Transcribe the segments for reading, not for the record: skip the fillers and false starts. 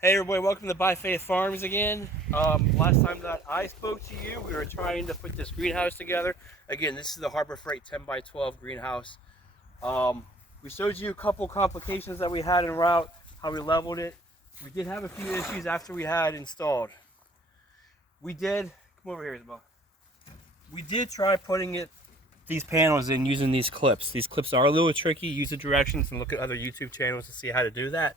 Hey everybody, welcome to By Faith Farms again. Last time that I spoke to you, we were trying to put this greenhouse together. Again, this is the Harbor Freight 10 by 12 greenhouse. We showed you a couple complications that we had en route, how we leveled it. We did have a few issues after we had installed. Come over here, Isabel. We did try putting these panels in using these clips. These clips are a little tricky. Use the directions and look at other YouTube channels to see how to do that.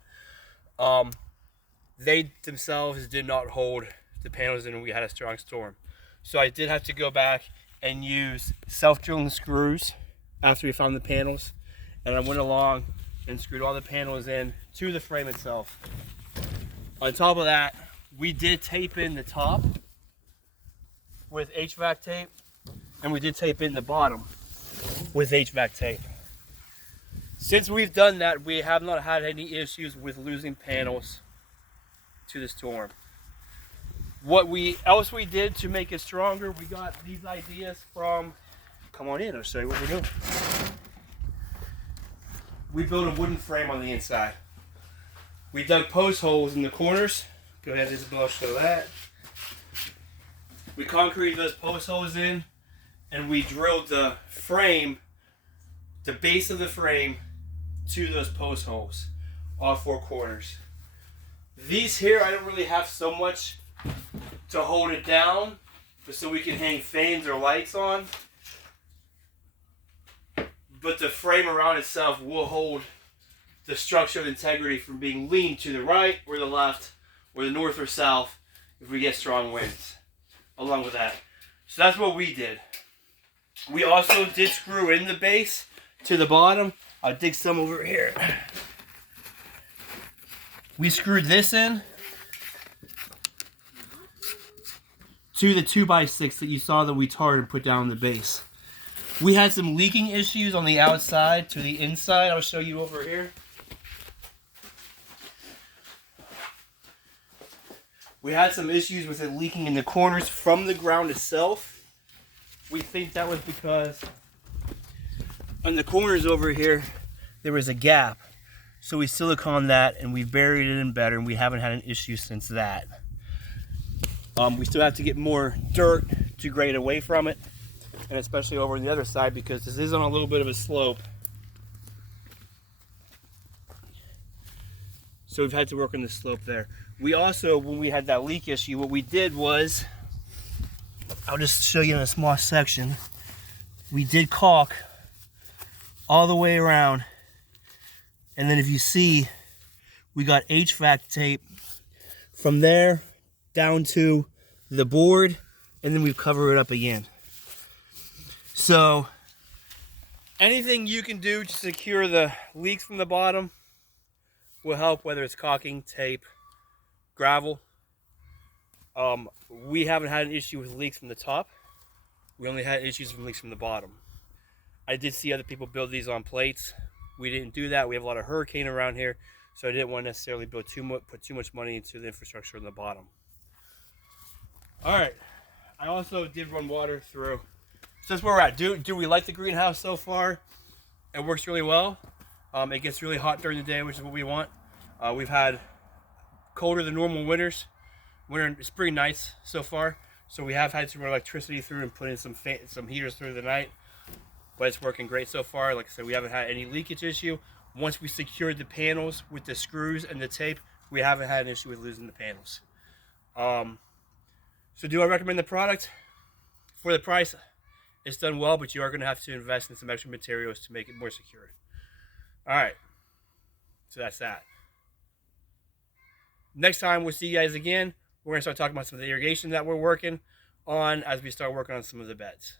They themselves did not hold the panels in, and we had a strong storm. So I did have to go back and use self-drilling screws after we found the panels. And I went along and screwed all the panels in to the frame itself. On top of that, we did tape in the top with HVAC tape, and we did tape in the bottom with HVAC tape. Since we've done that, we have not had any issues with losing panels to the storm. What else we did to make it stronger, we got these ideas from, come on in, I'll show you what we're doing. We built a wooden frame on the inside. We dug post holes in the corners. Go ahead, Isabel, show that. We concreted those post holes in, and we drilled the frame, the base of the frame, to those post holes, all four corners. These here, I don't really have so much to hold it down, but so we can hang fans or lights on. But the frame around itself will hold the structure of integrity from being leaned to the right or the left or the north or south if we get strong winds along with that. So that's what we did. We also did screw in the base to the bottom. I'll dig some over here. We screwed this in to the 2x6 that you saw that we tarred and put down the base. We had some leaking issues on the outside to the inside. I'll show you over here. We had some issues with it leaking in the corners from the ground itself. We think that was because on the corners over here, there was a gap. So we siliconed that and we buried it in better, and we haven't had an issue since that. We still have to get more dirt to grade away from it, and especially over on the other side because this is on a little bit of a slope. So we've had to work on the slope there. We also, when we had that leak issue, what we did was, I'll just show you in a small section, we did caulk all the way around. And then if you see, we got HVAC tape from there down to the board, and then we cover it up again. So anything you can do to secure the leaks from the bottom will help, whether it's caulking, tape, gravel. We haven't had an issue with leaks from the top. We only had issues with leaks from the bottom. I did see other people build these on plates. We didn't do that. We have a lot of hurricane around here, so I didn't want to necessarily put too much money into the infrastructure on the bottom. All right, I also did run water through. So that's where we're at. Do we like the greenhouse so far? It works really well. It gets really hot during the day, which is what we want. We've had colder than normal winters. It's pretty nice so far. So we have had to run electricity through and put in some heaters through the night. But it's working great so far. Like I said, we haven't had any leakage issue. Once we secured the panels with the screws and the tape, we haven't had an issue with losing the panels. So do I recommend the product? For the price, it's done well, but you are going to have to invest in some extra materials to make it more secure. All right, so that's that. Next time we'll see you guys again. We're going to start talking about some of the irrigation that we're working on as we start working on some of the beds.